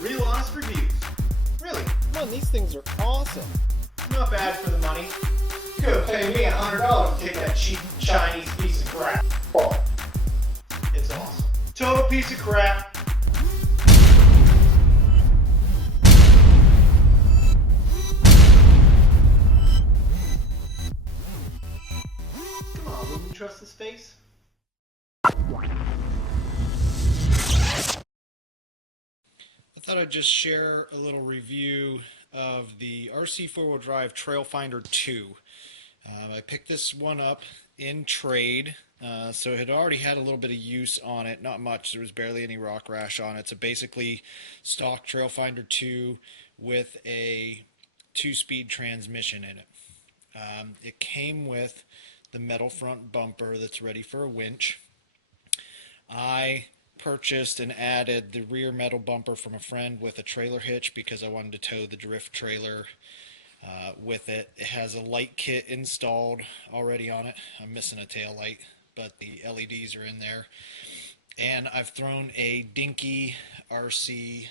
Real honest reviews. Really, Man, these things are awesome. not bad for the money. You could pay me $100 to take that cheap Chinese piece of crap. It's awesome. Total piece of crap. Come on, wouldn't you trust this face? I thought I'd just share a little review of the RC4wd Trail Finder 2. I picked this one up in trade, so it had already had a little bit of use on it, not much, there was barely any rock rash on it. So basically stock Trail Finder 2 with a 2-speed transmission in it. It came with the metal front bumper that's ready for a winch. I purchased and added the rear metal bumper from a friend with a trailer hitch because I wanted to tow the drift trailer with it. It has a light kit installed already on it. I'm missing a tail light, but the LEDs are in there. And I've thrown a dinky RC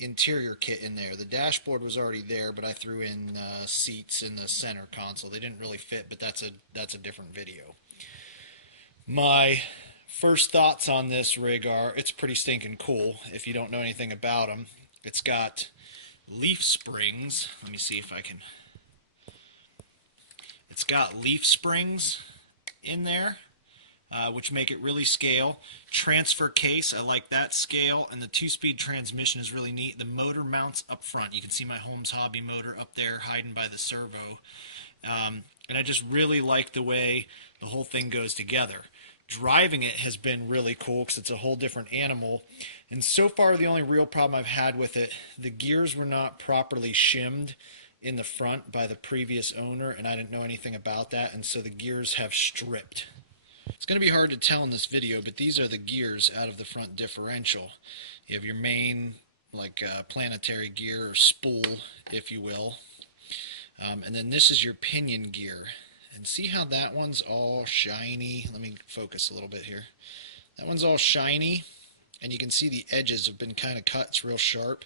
interior kit in there. The dashboard was already there, but I threw in seats in the center console. They didn't really fit, but that's a different video. My first thoughts on this rig are it's pretty stinking cool if you don't know anything about them. It's got leaf springs. Let me see if I can. It's got leaf springs in there, which make it really scale. Transfer case, I like that scale, and the 2-speed transmission is really neat. The motor mounts up front. You can see my Holmes Hobby motor up there hiding by the servo. And I just really like the way the whole thing goes together. Driving it has been really cool because it's a whole different animal, and so far the only real problem I've had with it, the gears were not properly shimmed in the front by the previous owner, and I didn't know anything about that, and so the gears have stripped. It's going to be hard to tell in this video, but these are the gears out of the front differential. You have your main planetary gear or spool, if you will, and then this is your pinion gear. And see how that one's all shiny? Let me focus a little bit here. That one's all shiny, and you can see the edges have been kind of cut. It's real sharp.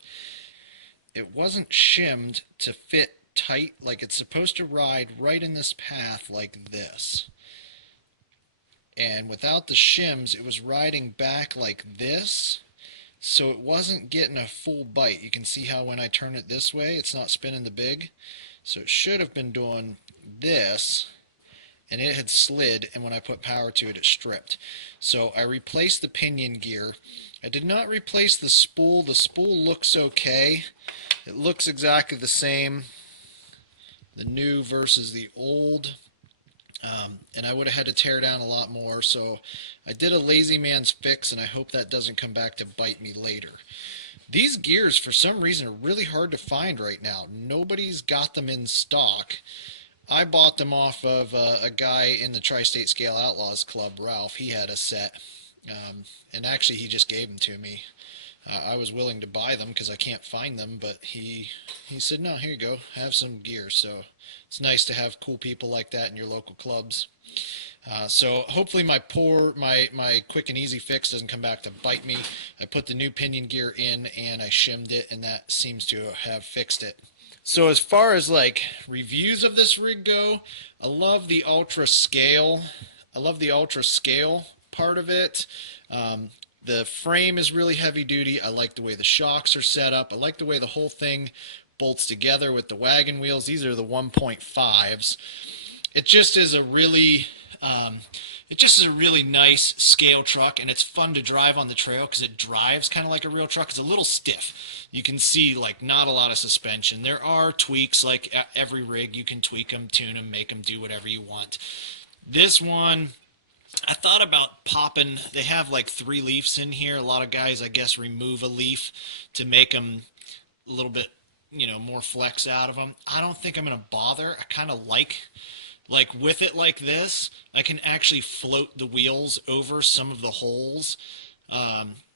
It wasn't shimmed to fit tight, like it's supposed to ride right in this path like this. And without the shims, it was riding back like this, so it wasn't getting a full bite. You can see how when I turn it this way, it's not spinning the big. So it should have been doing this, and it had slid, and when I put power to it, it stripped. So I replaced the pinion gear. I did not replace the spool. The spool looks okay. It looks exactly the same, the new versus the old. And I would have had to tear down a lot more, so I did a lazy man's fix, and I hope that doesn't come back to bite me later. These gears, for some reason, are really hard to find right now. Nobody's got them in stock. I bought them off of a guy in the Tri-State Scale Outlaws Club, Ralph. He had a set, and actually he just gave them to me. I was willing to buy them because I can't find them, but he said, no, here you go, have some gear. So it's nice to have cool people like that in your local clubs. So hopefully my quick and easy fix doesn't come back to bite me. I put the new pinion gear in and I shimmed it, and that seems to have fixed it. So as far as like reviews of this rig go, I love the ultra scale. I love the ultra scale part of it. The frame is really heavy duty. I like the way the shocks are set up. I like the way the whole thing bolts together with the wagon wheels. These are the 1.5s. It just is a really nice scale truck, and it's fun to drive on the trail because it drives kind of like a real truck. It's a little stiff. You can see like not a lot of suspension. There are tweaks, like every rig. You can tweak them, tune them, make them do whatever you want. This one, I thought about popping. They have like 3 leaves in here. A lot of guys, I guess, remove a leaf to make them a little bit, more flex out of them. I don't think I'm going to bother. I kind of like with it like this, I can actually float the wheels over some of the holes.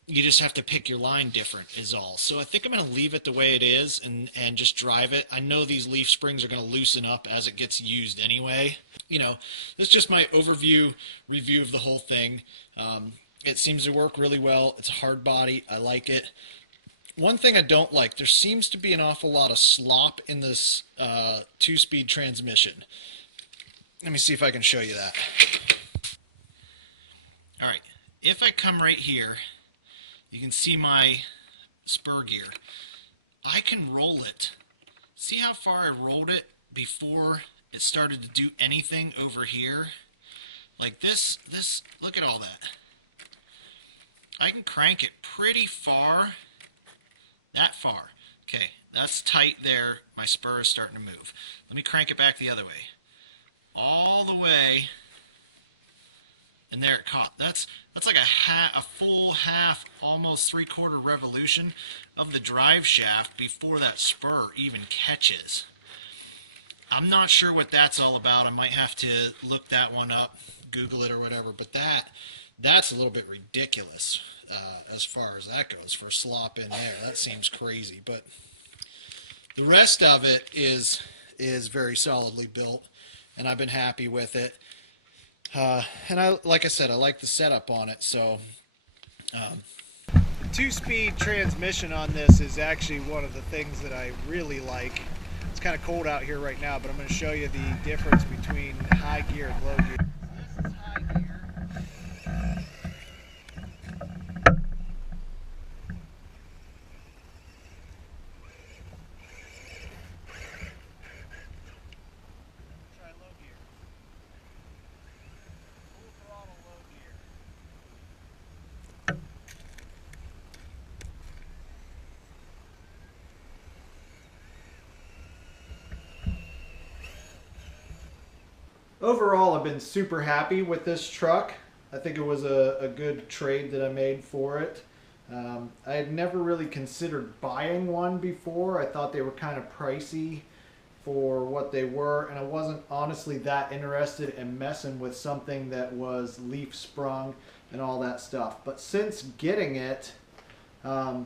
You just have to pick your line different is all. So I think I'm going to leave it the way it is and just drive it. I know these leaf springs are going to loosen up as it gets used anyway. This is just my overview review of the whole thing. It seems to work really well. It's a hard body. I like it. One thing I don't like, there seems to be an awful lot of slop in this 2-speed transmission. Let me see if I can show you that. Alright, if I come right here, you can see my spur gear. I can roll it. See how far I rolled it before it started to do anything over here? Like this, look at all that. I can crank it pretty far, that far. Okay, that's tight there. My spur is starting to move. Let me crank it back the other way. All the way, and there it caught. That's like a full half, almost 3/4 revolution of the drive shaft before that spur even catches. I'm not sure what that's all about. I might have to look that one up, Google it or whatever, but that's a little bit ridiculous as far as that goes for slop in there. That seems crazy, but the rest of it is very solidly built, and I've been happy with it. And like I said, I like the setup on it. So The 2-speed transmission on this is actually one of the things that I really like. It's kind of cold out here right now, but I'm going to show you the difference between high gear and low gear. This is high gear. Try low gear. Full throttle low gear. Overall, I've been super happy with this truck. I think it was a good trade that I made for it. I had never really considered buying one before. I thought they were kind of pricey for what they were, and I wasn't honestly that interested in messing with something that was leaf sprung and all that stuff. But since getting it, it's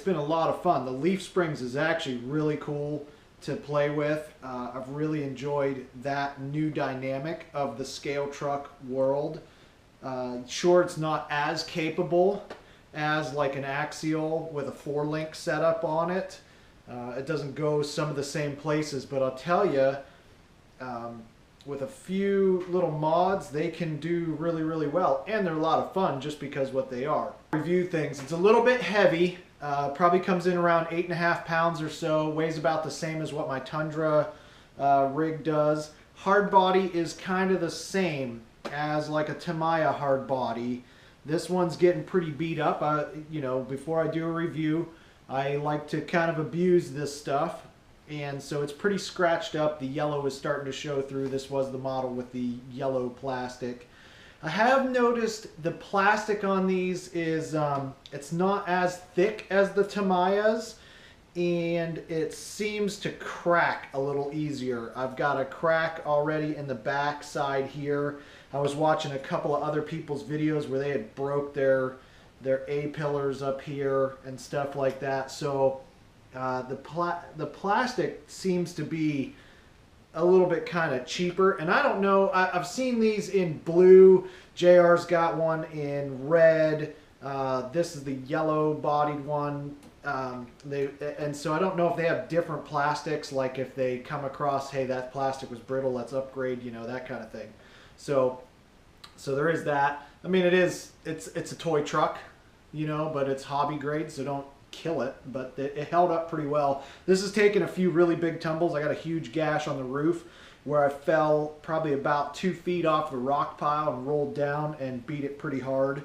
been a lot of fun. The leaf springs is actually really cool to play with. I've really enjoyed that new dynamic of the scale truck world. Sure, it's not as capable as like an axial with a 4-link setup on it. It doesn't go some of the same places, but I'll tell you, with a few little mods, they can do really, really well. And they're a lot of fun just because what they are. Review things. It's a little bit heavy. Probably comes in around 8.5 pounds or so. Weighs about the same as what my Tundra rig does. Hard body is kind of the same as like a Tamiya hard body. This one's getting pretty beat up. You know, before I do a review, I like to kind of abuse this stuff. And so it's pretty scratched up. The yellow is starting to show through. This was the model with the yellow plastic. I have noticed the plastic on these is, it's not as thick as the Tamiyas, and it seems to crack a little easier. I've got a crack already in the back side here. I was watching a couple of other people's videos where they had broke their A-pillars up here and stuff like that. So the plastic seems to be a little bit kind of cheaper, and I don't know, I've seen these in blue. JR's got one in red. This is the yellow bodied one. And so I don't know if they have different plastics, like if they come across, hey, that plastic was brittle, let's upgrade, you know, that kind of thing. So there is that. I mean, it's a toy truck, you know, but it's hobby grade, so don't kill it, but it held up pretty well. This has taken a few really big tumbles. I got a huge gash on the roof where I fell probably about 2 feet off the rock pile and rolled down and beat it pretty hard.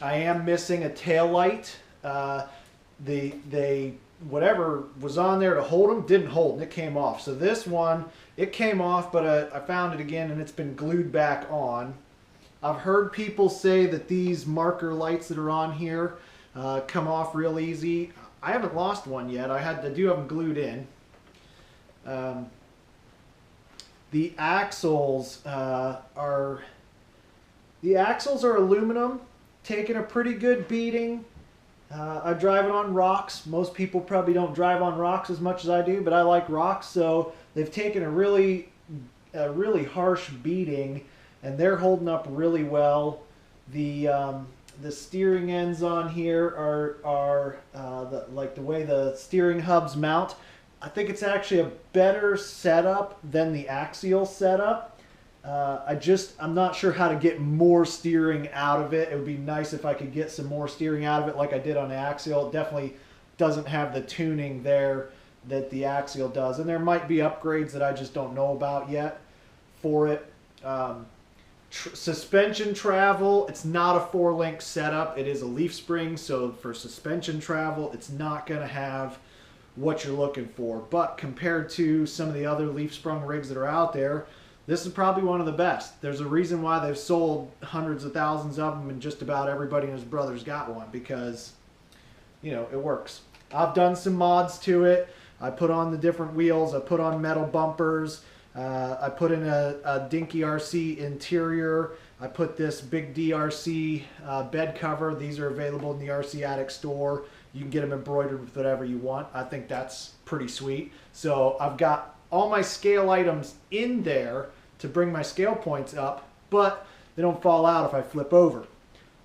I am missing a tail light. Whatever was on there to hold them didn't hold, and it came off. So this one, it came off, but I found it again and it's been glued back on. I've heard people say that these marker lights that are on here come off real easy. I haven't lost one yet. I do have them glued in. The axles are aluminum, taking a pretty good beating. I drive it on rocks. Most people probably don't drive on rocks as much as I do, but I like rocks, so they've taken a really harsh beating, and they're holding up really well. The The steering ends on here are like the way the steering hubs mount. I think it's actually a better setup than the axial setup. I'm not sure how to get more steering out of it. It would be nice if I could get some more steering out of it like I did on the axial. It definitely doesn't have the tuning there that the axial does. And there might be upgrades that I just don't know about yet for it. Suspension travel, it's not a 4-link setup. It is a leaf spring, so for suspension travel, it's not going to have what you're looking for. But compared to some of the other leaf sprung rigs that are out there, this is probably one of the best. There's a reason why they've sold hundreds of thousands of them, and just about everybody and his brother's got one, because, you know, it works. I've done some mods to it. I put on the different wheels. I put on metal bumpers. I put in a dinky RC interior. I put this big DRC bed cover. These are available in the RC Addict store. You can get them embroidered with whatever you want. I think that's pretty sweet. So I've got all my scale items in there to bring my scale points up, but they don't fall out if I flip over.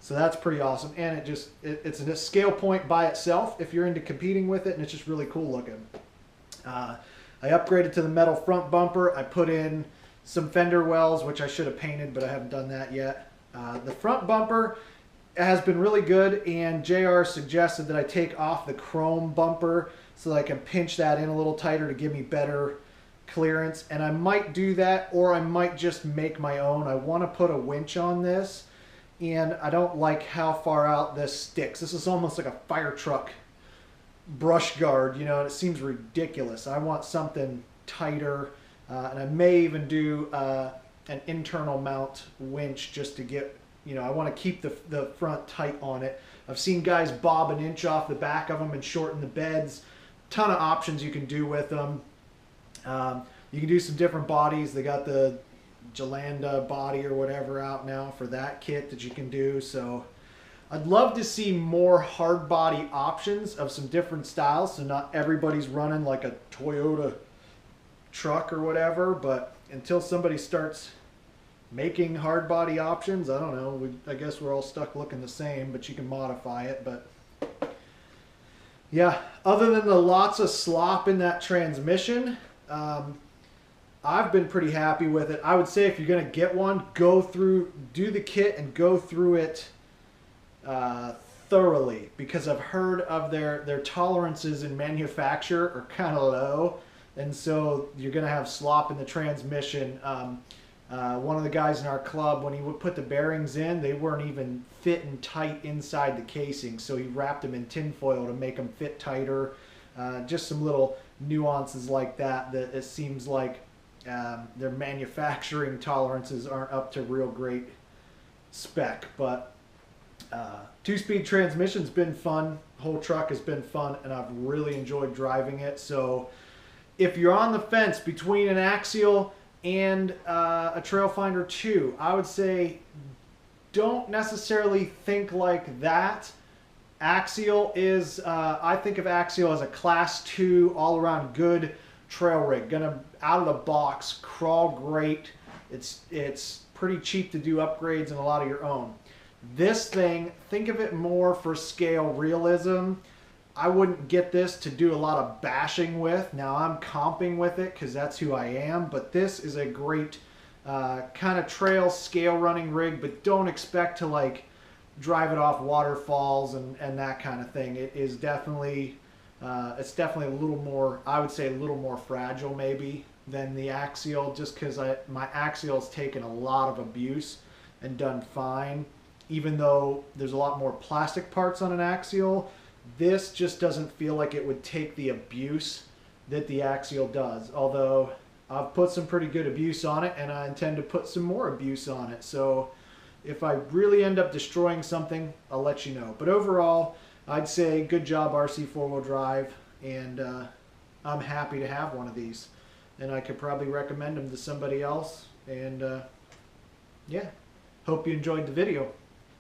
So that's pretty awesome. And it's a scale point by itself if you're into competing with it, and it's just really cool looking. I upgraded to the metal front bumper. I put in some fender wells, which I should have painted, but I haven't done that yet. The front bumper has been really good, and JR suggested that I take off the chrome bumper so that I can pinch that in a little tighter to give me better clearance. And I might do that, or I might just make my own. I want to put a winch on this, and I don't like how far out this sticks. This is almost like a fire truck brush guard, you know, and it seems ridiculous. I want something tighter, and I may even do an internal mount winch just to get, you know, I want to keep the front tight on it. I've seen guys bob an inch off the back of them and shorten the beds. Ton of options you can do with them. You can do some different bodies. They got the Jolanda body or whatever out now for that kit that you can do. So I'd love to see more hard body options of some different styles, so not everybody's running like a Toyota truck or whatever, but until somebody starts making hard body options, I don't know, I guess we're all stuck looking the same, but you can modify it. But yeah, other than the lots of slop in that transmission, I've been pretty happy with it. I would say if you're going to get one, do the kit and go through it thoroughly, because I've heard of their tolerances in manufacture are kind of low, and so you're going to have slop in the transmission. One of the guys in our club, when he would put the bearings in, they weren't even fitting tight inside the casing, so he wrapped them in tin foil to make them fit tighter. Just some little nuances like that it seems like their manufacturing tolerances aren't up to real great spec. But 2-speed transmission's been fun. The whole truck has been fun, and I've really enjoyed driving it. So if you're on the fence between an axial and a Trail Finder 2, I would say don't necessarily think like that. Axial is, I think of axial as a class 2 all-around good trail rig. Gonna out of the box crawl great. It's pretty cheap to do upgrades and a lot of your own. This thing, think of it more for scale realism. I wouldn't get this to do a lot of bashing with. Now I'm comping with it because that's who I am, but this is a great kind of trail scale running rig, but don't expect to like drive it off waterfalls and that kind of thing. It is definitely, it's definitely a little more, I would say a little more fragile maybe than the axial, just because my axial's taken a lot of abuse and done fine. Even though there's a lot more plastic parts on an axial, this just doesn't feel like it would take the abuse that the axial does. Although I've put some pretty good abuse on it, and I intend to put some more abuse on it. So if I really end up destroying something, I'll let you know. But overall, I'd say good job RC4wd Drive, and I'm happy to have one of these. And I could probably recommend them to somebody else. And yeah, hope you enjoyed the video.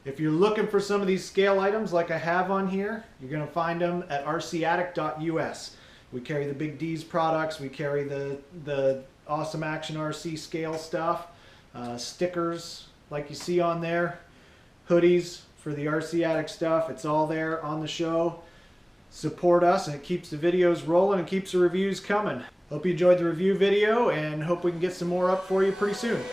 If you're looking for some of these scale items like I have on here, you're going to find them at rcaddict.us. We carry the Big D's products. We carry the Awesome Action RC scale stuff, stickers like you see on there, hoodies, for the RC Addict stuff. It's all there on the show. Support us, and it keeps the videos rolling and keeps the reviews coming. Hope you enjoyed the review video, and hope we can get some more up for you pretty soon.